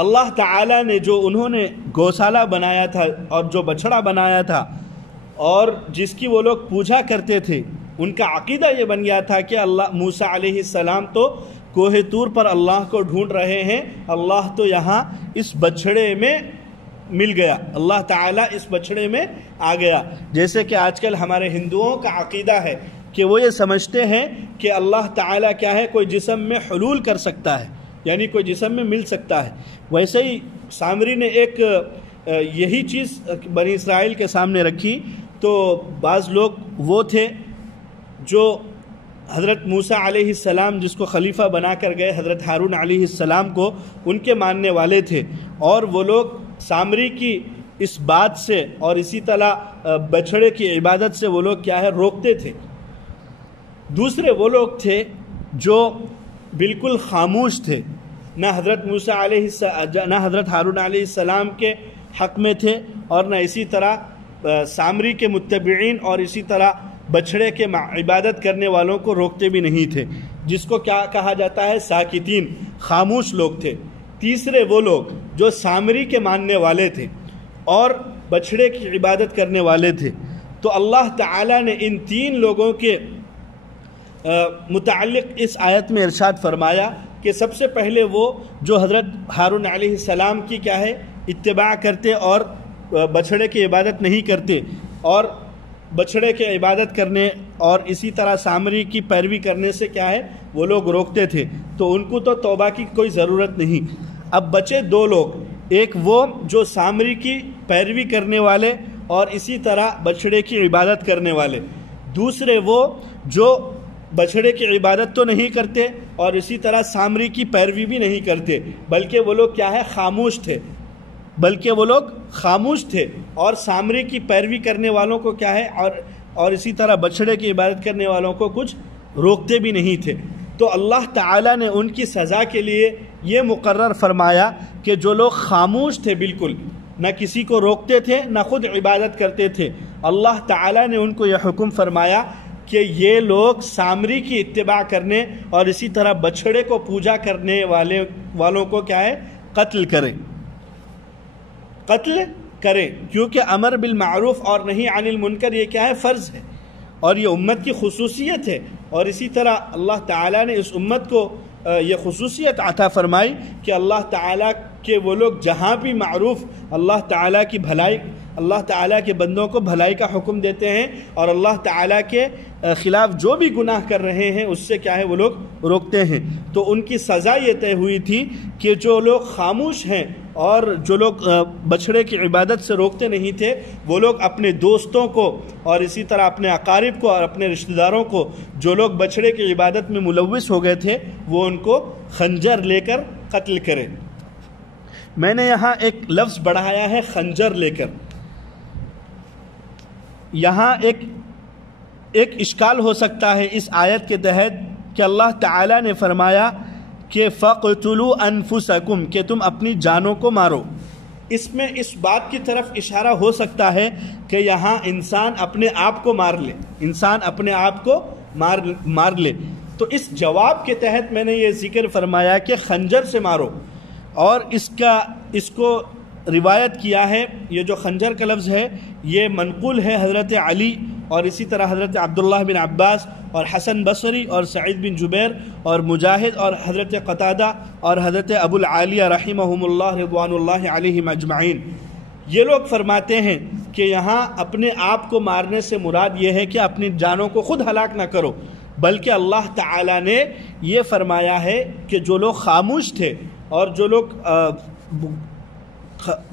اللہ تعالیٰ نے جو انہوں نے گوشالہ بنایا تھا اور جو بچڑا بنایا تھا اور جس کی وہ لوگ پوجا کرتے تھے، ان کا عقیدہ یہ بن گیا تھا کہ اللہ موسیٰ علیہ السلام تو کوہ طور پر اللہ کو ڈھونڈ رہے ہیں، اللہ تو یہاں اس بچڑے میں مل گیا، اللہ تعالیٰ اس بچڑے میں آ گیا. جیسے کہ آج کل ہمارے ہندوؤں کا عقیدہ ہے کہ وہ یہ سمجھتے ہیں کہ اللہ تعالیٰ کیا ہے، کوئی جسم میں حلول کر سکتا ہے، یعنی کوئی جسم میں مل سکتا ہے. ویسے ہی سامری نے ایک یہی چیز بنی اسرائیل کے سامنے رکھی، تو بعض لوگ وہ تھے جو حضرت موسیٰ علیہ السلام جس کو خلیفہ بنا کر گئے حضرت ہارون علیہ السلام کو، ان کے ماننے والے تھے، اور وہ لوگ سامری کی اس بات سے اور اسی طرح بچڑے کی عبادت سے وہ لوگ کیا ہے روکتے تھے. دوسرے وہ لوگ تھے جو بالکل خاموش تھے، نہ حضرت موسیٰ نہ حضرت ہارون علیہ السلام کے حق میں تھے، اور نہ اسی طرح سامری کے متبعین اور اسی طرح بچڑے کے عبادت کرنے والوں کو روکتے بھی نہیں تھے، جس کو کیا کہا جاتا ہے؟ ساکتین، خاموش لوگ تھے. تیسرے وہ لوگ جو سامری کے ماننے والے تھے اور بچڑے کی عبادت کرنے والے تھے. تو اللہ تعالیٰ نے ان 3 لوگوں کے متعلق اس آیت میں ارشاد فرمایا کہ سب سے پہلے وہ جو حضرت ہارون علیہ السلام کی کیا ہے اتباع کرتے اور بچڑے کی عبادت نہیں کرتے، اور بچڑے کی عبادت کرنے اور اسی طرح سامری کی پیروی کرنے سے کیا ہے وہ لوگ روکتے تھے، تو ان کو تو توبہ کی کوئی ضرورت نہیں. اب بچے 2 لوگ، ایک وہ جو سامری کی پیروی کرنے والے اور اسی طرح بچڑے کی عبادت کرنے والے، دوسرے وہ جو بچڑے کی عبادت تو نہیں کرتے اور اسی طرح سامری کی پیروی بھی نہیں کرتے، بلکہ وہ لوگ کیا ہے خاموش تھے، اور سامری کی پیروی کرنے والوں کو کیا ہے اور اسی طرح بچڑے کی عبادت کرنے والوں کو کچھ روکتے بھی نہیں تھے. تو اللہ تعالیٰ نے ان کی سزا کے لیے یہ مقرر فرمایا کہ جو لوگ خاموش تھے، بالکل نہ کسی کو روکتے تھے نہ خود عبادت کرتے تھے، اللہ تعالیٰ نے ان کو یہ حکم فرمایا کہ یہ لوگ سامری کی اتباع کرنے اور اسی طرح بچڑے کو پوجا کرنے والوں کو کیا ہے قتل کریں، کیونکہ امر بالمعروف اور نہی عن المنکر یہ کیا ہے فرض ہے اور یہ امت کی خصوصیت ہے. اور اسی طرح اللہ تعالیٰ نے اس امت کو یہ خصوصیت عطا فرمائی کہ اللہ تعالیٰ کے وہ لوگ جہاں بھی معروف اللہ تعالیٰ کی بھلائی، اللہ تعالیٰ کے بندوں کو بھلائی کا حکم دیتے ہیں، اور اللہ تعالیٰ کے خلاف جو بھی گناہ کر رہے ہیں اس سے کیا ہے وہ لوگ روکتے ہیں. تو ان کی سزا یہ طے ہوئی تھی کہ جو لوگ خاموش ہیں اور جو لوگ بچڑے کی عبادت سے روکتے نہیں تھے، وہ لوگ اپنے دوستوں کو اور اسی طرح اپنے اقارب کو اور اپنے رشتہ داروں کو جو لوگ بچڑے کی عبادت میں ملوث ہو گئے تھے، وہ ان کو خنجر لے کر قتل کریں. میں نے یہاں ایک لفظ بڑھایا ہے خنجر لے کر. یہاں ایک اشکال ہو سکتا ہے اس آیت کے تحت کہ اللہ تعالیٰ نے فرمایا کہ فَقْتُلُوا أَنفُسَكُمْ کہ تم اپنی جانوں کو مارو. اس میں اس بات کی طرف اشارہ ہو سکتا ہے کہ یہاں انسان اپنے آپ کو مار لے. تو اس جواب کے تحت میں نے یہ ذکر فرمایا کہ خنجر سے مارو، اور اس کو روایت کیا ہے، یہ جو خنجر کا لفظ ہے یہ منقول ہے حضرت علی اور اسی طرح حضرت عبداللہ بن عباس اور حسن بصری اور سعید بن جبیر اور مجاہد اور حضرت قتادہ اور حضرت ابو العالیہ رحمہم اللہ رضوان اللہ علیہم اجمعین۔ یہ لوگ فرماتے ہیں کہ یہاں اپنے آپ کو مارنے سے مراد یہ ہے کہ اپنی جانوں کو خود ہلاک نہ کرو، بلکہ اللہ تعالیٰ نے یہ فرمایا ہے کہ جو لوگ خاموش تھے اور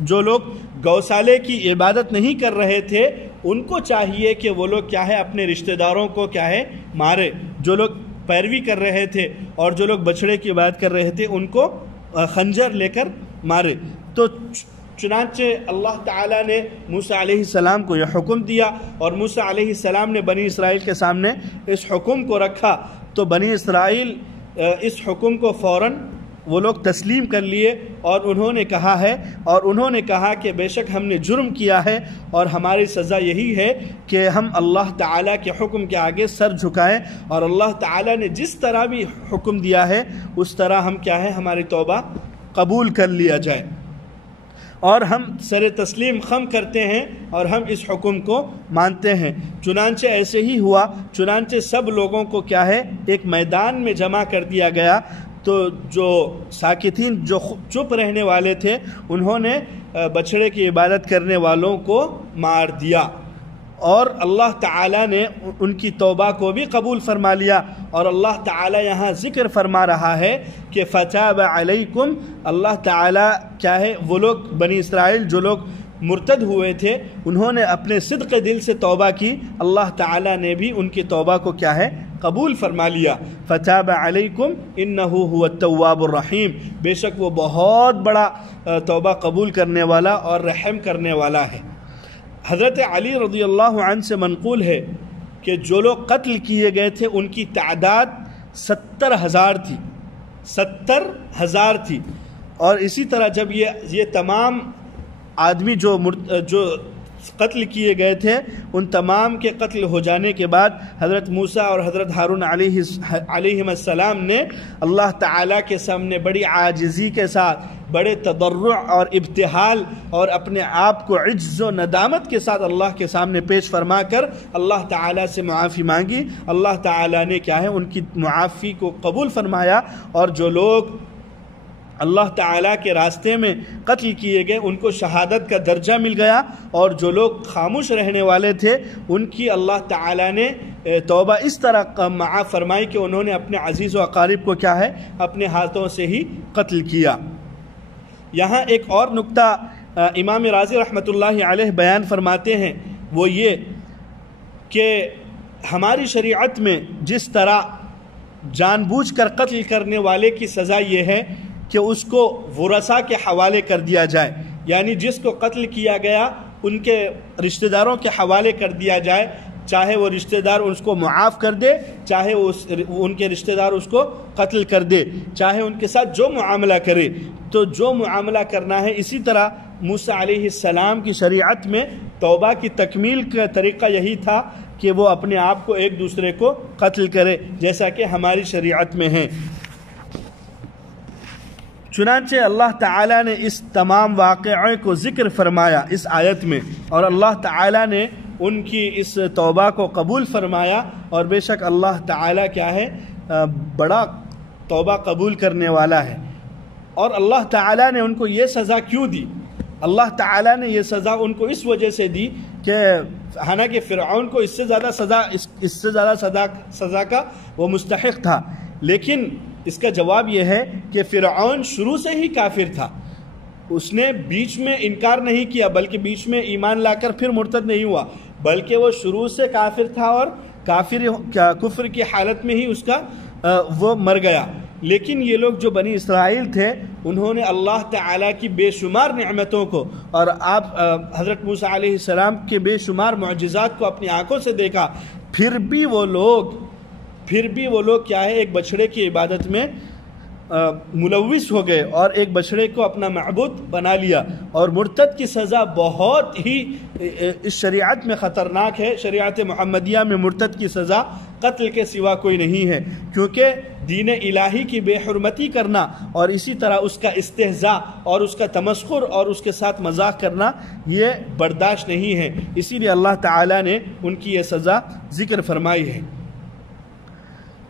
جو لوگ گوسالے کی عبادت نہیں کر رہے تھے ان کو چاہیے کہ وہ لوگ کیا ہے اپنے رشتہ داروں کو کیا ہے مارے۔ جو لوگ پیروی کر رہے تھے اور جو لوگ بچڑے کی عبادت کر رہے تھے ان کو خنجر لے کر مارے۔ تو چنانچہ اللہ تعالیٰ نے موسیٰ علیہ السلام کو یہ حکم دیا اور موسیٰ علیہ السلام نے بنی اسرائیل کے سامنے اس حکم کو رکھا، تو بنی اسرائیل اس حکم کو فوراً وہ لوگ تسلیم کر لیے اور انہوں نے کہا کہ بے شک ہم نے جرم کیا ہے اور ہماری سزا یہی ہے کہ ہم اللہ تعالیٰ کے حکم کے آگے سر جھکائیں، اور اللہ تعالیٰ نے جس طرح بھی حکم دیا ہے اس طرح ہم کیا ہے ہماری توبہ قبول کر لیا جائے، اور ہم سر تسلیم خم کرتے ہیں اور ہم اس حکم کو مانتے ہیں۔ چنانچہ ایسے ہی ہوا، چنانچہ سب لوگوں کو کیا ہے ایک میدان میں جمع کر دیا گیا، تو جو ساکتین جو چپ رہنے والے تھے انہوں نے بچڑے کی عبادت کرنے والوں کو مار دیا، اور اللہ تعالیٰ نے ان کی توبہ کو بھی قبول فرما لیا۔ اور اللہ تعالیٰ یہاں ذکر فرما رہا ہے کہ فتاب علیکم، اللہ تعالیٰ کیا ہے وہ لوگ بنی اسرائیل جو لوگ مرتد ہوئے تھے انہوں نے اپنے صدق دل سے توبہ کی، اللہ تعالیٰ نے بھی ان کی توبہ کو کیا ہے قبول فرما لیا۔ فتاب علیکم انہ هو التواب الرحیم، بے شک وہ بہت بڑا توبہ قبول کرنے والا اور رحم کرنے والا ہے۔ حضرت علی رضی اللہ عنہ سے منقول ہے کہ جو لوگ قتل کیے گئے تھے ان کی تعداد 70,000 تھی، 70,000 تھی، اور اسی طرح جب یہ تمام آدمی جو قتل کیے گئے تھے ان تمام کے قتل ہو جانے کے بعد حضرت موسیٰ اور حضرت ہارون علیہم السلام نے اللہ تعالیٰ کے سامنے بڑی عاجزی کے ساتھ، بڑے تضرع اور ابتحال اور اپنے آپ کو عجز و ندامت کے ساتھ اللہ کے سامنے پیش فرما کر اللہ تعالیٰ سے معافی مانگی۔ اللہ تعالیٰ نے کیا ہے ان کی معافی کو قبول فرمایا، اور جو لوگ اللہ تعالیٰ کے راستے میں قتل کیے گئے ان کو شہادت کا درجہ مل گیا، اور جو لوگ خاموش رہنے والے تھے ان کی اللہ تعالیٰ نے توبہ اس طرح معاف فرمائی کہ انہوں نے اپنے عزیز و اقارب کو کیا ہے اپنے ہاتھوں سے ہی قتل کیا۔ یہاں ایک اور نکتہ امام راضی رحمۃ اللہ علیہ بیان فرماتے ہیں، وہ یہ کہ ہماری شریعت میں جس طرح جان بوجھ کر قتل کرنے والے کی سزا یہ ہے کہ اس کو ورثاء کے حوالے کر دیا جائے، یعنی جس کو قتل کیا گیا ان کے رشتہ داروں کے حوالے کر دیا جائے، چاہے وہ رشتہ دار اس کو معاف کر دے، چاہے ان کے رشتہ دار اس کو قتل کر دے، چاہے ان کے ساتھ جو معاملہ کرے، تو جو معاملہ کرنا ہے۔ اسی طرح موسیٰ علیہ السلام کی شریعت میں توبہ کی تکمیل کا طریقہ یہی تھا کہ وہ اپنے آپ کو ایک دوسرے کو قتل کرے، جیسا کہ ہماری شریعت میں ہے۔ چنانچہ اللہ تعالیٰ نے اس تمام واقعے کو ذکر فرمایا اس آیت میں، اور اللہ تعالیٰ نے ان کی اس توبہ کو قبول فرمایا، اور بے شک اللہ تعالیٰ کیا ہے بڑا توبہ قبول کرنے والا ہے۔ اور اللہ تعالیٰ نے ان کو یہ سزا کیوں دی؟ اللہ تعالیٰ نے یہ سزا ان کو اس وجہ سے دی کہ حالانکہ فرعون کو اس سے زیادہ سزا کا وہ مستحق تھا، لیکن اس کا جواب یہ ہے کہ فرعون شروع سے ہی کافر تھا، اس نے بیچ میں انکار نہیں کیا بلکہ بیچ میں ایمان لا کر پھر مرتد نہیں ہوا، بلکہ وہ شروع سے کافر تھا اور کفر کی حالت میں ہی اس کا وہ مر گیا۔ لیکن یہ لوگ جو بنی اسرائیل تھے انہوں نے اللہ تعالیٰ کی بے شمار نعمتوں کو اور حضرت موسیٰ علیہ السلام کے بے شمار معجزات کو اپنی آنکھوں سے دیکھا، پھر بھی وہ لوگ کیا ہے ایک بچڑے کی عبادت میں ملوث ہو گئے اور ایک بچڑے کو اپنا معبود بنا لیا. اور مرتد کی سزا بہت ہی اس شریعت میں خطرناک ہے. شریعت محمدیہ میں مرتد کی سزا قتل کے سوا کوئی نہیں ہے، کیونکہ دین الہی کی بے حرمتی کرنا اور اسی طرح اس کا استہزاء اور اس کا تمسخر اور اس کے ساتھ مذاق کرنا یہ برداشت نہیں ہے. اسی لیے اللہ تعالیٰ نے ان کی یہ سزا ذکر فرمائی ہے.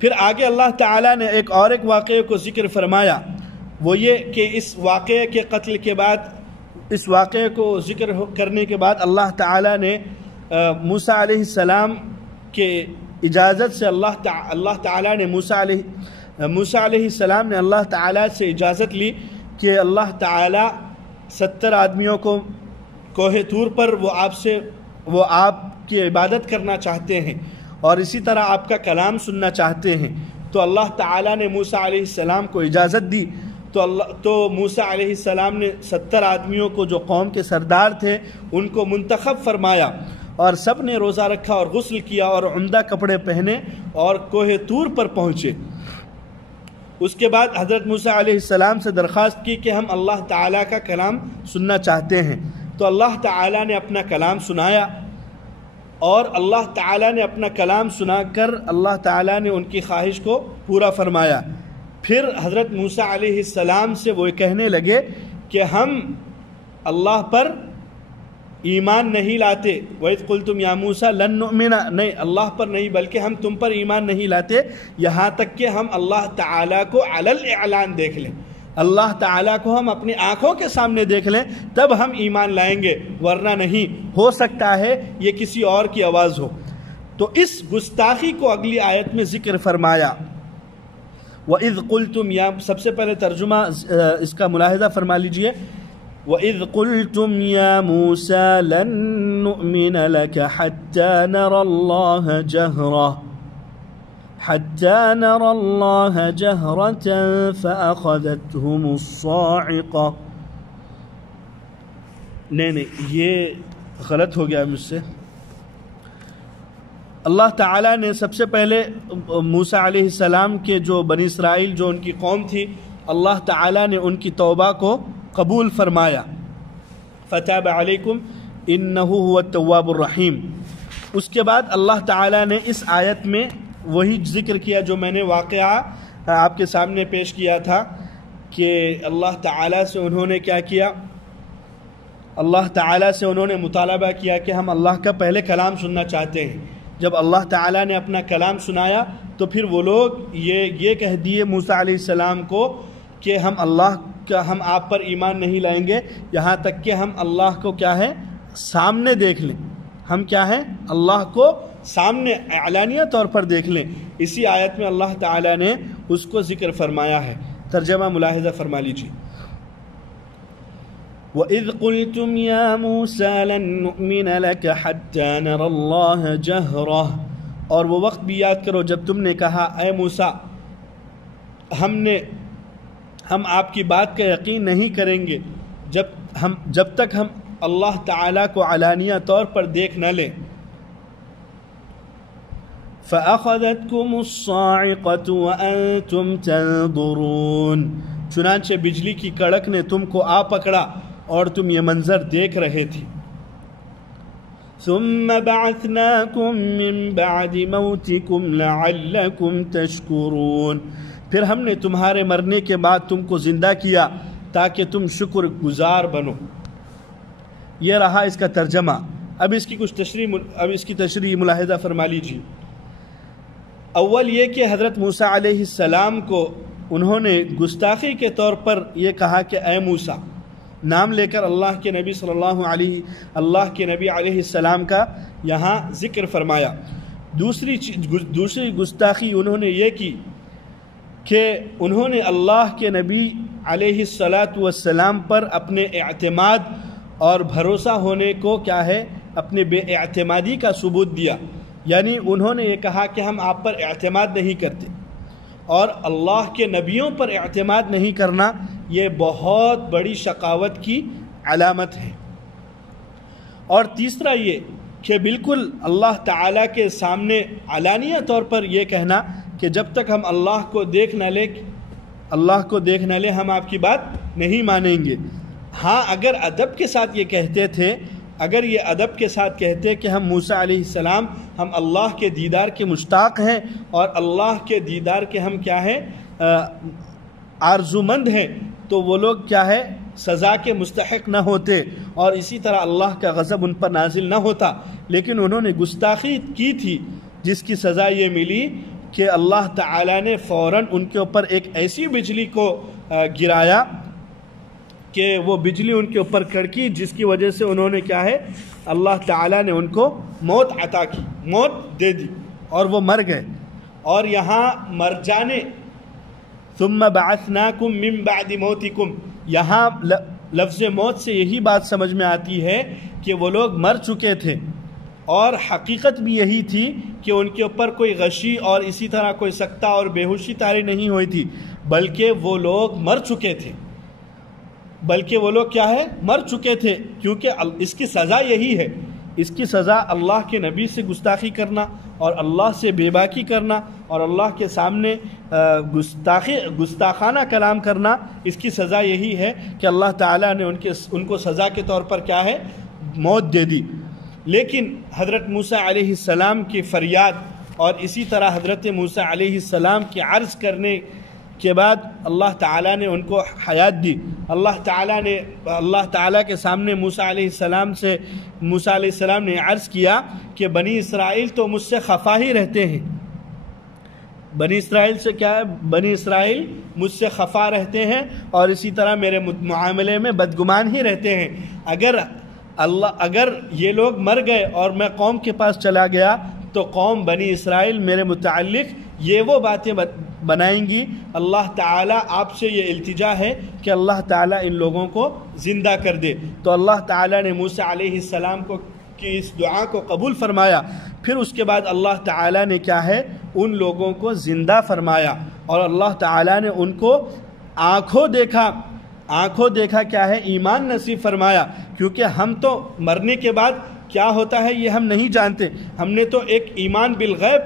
پھر آگے اللہ تعالیٰ نے ایک واقعے کو ذکر فرمایا، وہ یہ کہ اس واقعے کے قتل کے بعد، اس واقعے کو ذکر کرنے کے بعد اللہ تعالیٰ نے موسیٰ علیہ السلام کے اجازت سے اللہ تعالیٰ نے موسیٰ علیہ السلام نے اللہ تعالیٰ سے اجازت لی کہ اللہ تعالیٰ 70 آدمیوں کو کوہ طور پر وہ آپ کی عبادت کرنا چاہتے ہیں اور اسی طرح آپ کا کلام سننا چاہتے ہیں. تو اللہ تعالیٰ نے موسیٰ علیہ السلام کو اجازت دی. تو موسیٰ علیہ السلام نے 70 آدمیوں کو جو قوم کے سردار تھے ان کو منتخب فرمایا اور سب نے روزہ رکھا اور غسل کیا اور عمدہ کپڑے پہنے اور کوہ طور پر پہنچے. اس کے بعد حضرت موسیٰ علیہ السلام سے درخواست کی کہ ہم اللہ تعالیٰ کا کلام سننا چاہتے ہیں. تو اللہ تعالیٰ نے اپنا کلام سنایا اور اللہ تعالیٰ نے اپنا کلام سنا کر اللہ تعالیٰ نے ان کی خواہش کو پورا فرمایا. پھر حضرت موسیٰ علیہ السلام سے وہ کہنے لگے کہ ہم اللہ پر ایمان نہیں لاتے. وَإِذْ قُلْتُمْ يَا مُوسَىٰ لَن نُؤْمِنَ، نہیں اللہ پر نہیں بلکہ ہم تم پر ایمان نہیں لاتے یہاں تک کہ ہم اللہ تعالیٰ کو علی الاعلان دیکھ لیں. اللہ تعالیٰ کو ہم اپنی آنکھوں کے سامنے دیکھ لیں تب ہم ایمان لائیں گے، ورنہ نہیں. ہو سکتا ہے یہ کسی اور کی آواز ہو. تو اس گستاخی کو اگلی آیت میں ذکر فرمایا. وَإِذْ قُلْتُمْ یا، سب سے پہلے ترجمہ اس کا ملاحظہ فرما لیجئے. وَإِذْ قُلْتُمْ يَا مُوسَىٰ لَن نُؤْمِنَ لَكَ حَتَّىٰ نَرَى اللَّهَ جَهْرَةً حتى نرى الله جهرة فأخذتهم الصاعقة. نہیں یہ غلط ہو گیا مجھ سے. اللہ تعالیٰ نے سب سے پہلے موسیٰ علیہ السلام کے جو بنی اسرائیل جو ان کی قوم تھی، اللہ تعالیٰ نے ان کی توبہ کو قبول فرمایا. فتاب علیکم انہ هو التواب الرحیم. اس کے بعد اللہ تعالیٰ نے اس آیت میں وہی ذکر کیا جو میں نے واقعہ آپ کے سامنے پیش کیا تھا کہ اللہ تعالیٰ سے انہوں نے کیا کیا، اللہ تعالیٰ سے انہوں نے مطالبہ کیا کہ ہم اللہ کا پہلے کلام سننا چاہتے ہیں. جب اللہ تعالیٰ نے اپنا کلام سنایا تو پھر وہ لوگ یہ کہہ دیے موسیٰ علیہ السلام کو کہ ہم آپ پر ایمان نہیں لائیں گے یہاں تک کہ ہم اللہ کو کیا ہے سامنے دیکھ لیں. ہم کیا ہے اللہ کو سامنے اعلانیہ طور پر دیکھ لیں. اسی آیت میں اللہ تعالیٰ نے اس کو ذکر فرمایا ہے. ترجمہ ملاحظہ فرما لیجیے. وَإِذْ قُلْتُمْ يَا مُوسَىٰ لَن نُؤْمِنَ لَكَ حَتَّىٰ نَرَى اللَّهَ جَهْرَةً. اور وہ وقت بھی یاد کرو جب تم نے کہا اے موسیٰ ہم آپ کی بات کا یقین نہیں کریں گے جب تک ہم اللہ تعالیٰ کو علانیہ طور پر دیکھ نہ لیں. فَأَخَذَتْكُمُ الصَّاعِقَةُ وَأَنْتُمْ تَنظُرُونَ. چنانچہ بجلی کی کڑک نے تم کو آ پکڑا اور تم یہ منظر دیکھ رہے تھے. ثُمَّ بَعَثْنَاكُمْ مِنْ بَعْدِ مَوْتِكُمْ لَعَلَّكُمْ تَشْكُرُونَ. پھر ہم نے تمہارے مرنے کے بعد تم کو زندہ کیا تاکہ تم شکر گزار بنو. یہ رہا اس کا ترجمہ. اب اس کی تشریح ملاحظہ فرما لیجیے. اول یہ کہ حضرت موسیٰ علیہ السلام کو انہوں نے گستاخی کے طور پر یہ کہا کہ اے موسیٰ، نام لے کر اللہ کے نبی علیہ السلام کا یہاں ذکر فرمایا. دوسری گستاخی انہوں نے یہ کی کہ انہوں نے اللہ کے نبی علیہ السلام پر اپنے اعتماد اور بھروسہ ہونے کو کیا ہے اپنے بے اعتمادی کا ثبوت دیا. یعنی انہوں نے یہ کہا کہ ہم آپ پر اعتماد نہیں کرتے، اور اللہ کے نبیوں پر اعتماد نہیں کرنا یہ بہت بڑی شقاوت کی علامت ہے. اور تیسرا یہ کہ بالکل اللہ تعالیٰ کے سامنے علانیہ طور پر یہ کہنا کہ جب تک ہم اللہ کو دیکھ نہ لیں اللہ کو دیکھ نہ لے ہم آپ کی بات نہیں مانیں گے۔ ہاں اگر ادب کے ساتھ یہ کہتے تھے، اگر یہ ادب کے ساتھ کہتے کہ ہم موسیٰ علیہ السلام ہم اللہ کے دیدار کے مشتاق ہیں اور اللہ کے دیدار کے ہم کیا ہیں آرزومند ہیں، تو وہ لوگ کیا ہے سزا کے مستحق نہ ہوتے اور اسی طرح اللہ کا غضب ان پر نازل نہ ہوتا، لیکن انہوں نے گستاخی کی تھی جس کی سزا یہ ملی کہ اللہ تعالیٰ نے فوراً ان کے اوپر ایک ایسی بجلی کو گرایا کہ وہ بجلی ان کے اوپر کڑکی، جس کی وجہ سے انہوں نے کیا ہے اللہ تعالیٰ نے ان کو موت عطا کی، موت دے دی اور وہ مر گئے۔ اور یہاں مر جانے ثم بعثناکم من بعد موتکم، یہاں لفظ موت سے یہی بات سمجھ میں آتی ہے کہ وہ لوگ مر چکے تھے، اور حقیقت بھی یہی تھی کہ ان کے اوپر کوئی غشی اور اسی طرح کوئی سکتہ اور بیہوشی طاری نہیں ہوئی تھی، بلکہ وہ لوگ مر چکے تھے، بلکہ وہ لوگ کیا ہے مر چکے تھے، کیونکہ اس کی سزا یہی ہے، اس کی سزا اللہ کے نبی سے گستاخی کرنا اور اللہ سے بے باکی کرنا اور اللہ کے سامنے گستاخانہ کلام کرنا، اس کی سزا یہی ہے کہ اللہ تعالیٰ نے ان کو سزا کے طور پر کیا ہے موت دے دی۔ لیکن حضرت موسیٰ علیہ السلام کی فریاد اور اسی طرح حضرت موسیٰ علیہ السلام کی عرض کرنے کے بعد اللہ تعالیٰ نے ان کو حیات دی۔ اللہ تعالیٰ کے سامنے موسیٰ علیہ السلام نے عرض کیا کہ بنی اسرائیل تو مجھ سے خفا ہی رہتے ہیں، بنی اسرائیل سے کیا ہے بنی اسرائیل مجھ سے خفا رہتے ہیں اور اسی طرح میرے معاملے میں بدگمان ہی رہتے ہیں، اگر یہ لوگ مر گئے اور میں قوم کے پاس چلا گیا تو قوم بنی اسرائیل میرے متعلق یہ وہ باتیں بنائیں گی۔ اللہ تعالیٰ آپ سے یہ التجا ہے کہ اللہ تعالیٰ ان لوگوں کو زندہ کر دے۔ تو اللہ تعالیٰ نے موسیٰ علیہ السلام کی اس دعا کو قبول فرمایا، پھر اس کے بعد اللہ تعالیٰ نے کیا ہے ان لوگوں کو زندہ فرمایا، اور اللہ تعالیٰ نے ان کو آنکھوں دیکھا کیا ہے ایمان نصیب فرمایا، کیونکہ ہم تو مرنے کے بعد کیا ہوتا ہے یہ ہم نہیں جانتے، ہم نے تو ایک ایمان بالغیب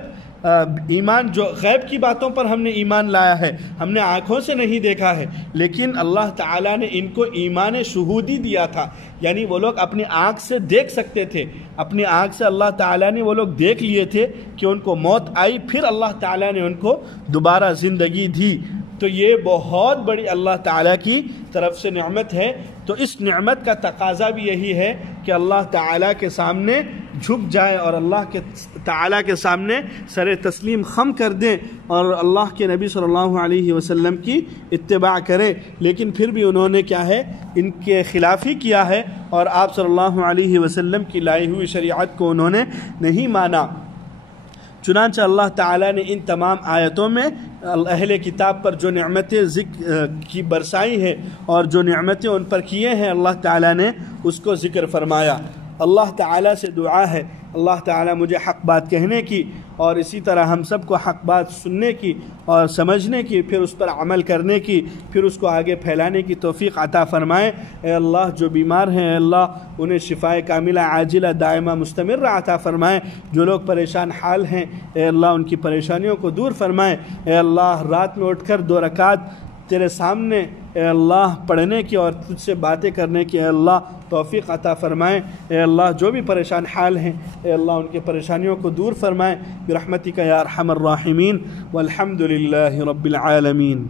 ایمان جو غیب کی باتوں پر ہم نے ایمان لایا ہے، ہم نے آنکھوں سے نہیں دیکھا ہے، لیکن اللہ تعالیٰ نے ان کو ایمان شہودی دیا تھا، یعنی وہ لوگ اپنی آنکھ سے دیکھ سکتے تھے، اپنی آنکھ سے اللہ تعالیٰ نے وہ لوگ دیکھ لیے تھے کہ ان کو موت آئی، پھر اللہ تعالیٰ نے ان کو دوبارہ زندگی دی۔ تو یہ بہت بڑی اللہ تعالیٰ کی طرف سے نعمت ہے، تو اس نعمت کا تقاضا بھی یہی ہے کہ اللہ تعالیٰ کے سامنے جھک جائے اور اللہ تعالیٰ کے سامنے سر تسلیم خم کر دیں اور اللہ کے نبی صلی اللہ علیہ وسلم کی اتباع کرے، لیکن پھر بھی انہوں نے کیا ہے ان کے خلاف ہی کیا ہے اور آپ صلی اللہ علیہ وسلم کی لائی ہوئی شریعت کو انہوں نے نہیں مانا۔ چنانچہ اللہ تعالیٰ نے ان تمام آیتوں میں اہل کتاب پر جو نعمتیں کی برسائی ہیں اور جو نعمتیں ان پر کیے ہیں اللہ تعالیٰ نے اس کو ذکر فرمایا۔ اللہ تعالیٰ سے دعا ہے اللہ تعالیٰ مجھے حق بات کہنے کی اور اسی طرح ہم سب کو حق بات سننے کی اور سمجھنے کی، پھر اس پر عمل کرنے کی، پھر اس کو آگے پھیلانے کی توفیق عطا فرمائے۔ اے اللہ جو بیمار ہیں اے اللہ انہیں شفائے کاملہ عاجلہ دائمہ مستمرہ عطا فرمائے، جو لوگ پریشان حال ہیں اے اللہ ان کی پریشانیوں کو دور فرمائے۔ اے اللہ رات میں اٹھ کر 2 رکعت تیرے سامنے اے اللہ پڑھنے کی اور تجھ سے باتیں کرنے کی اے اللہ توفیق عطا فرمائے۔ اے اللہ جو بھی پریشان حال ہیں اے اللہ ان کے پریشانیوں کو دور فرمائے برحمتک یا ارحم الراحمین، والحمد للہ رب العالمین۔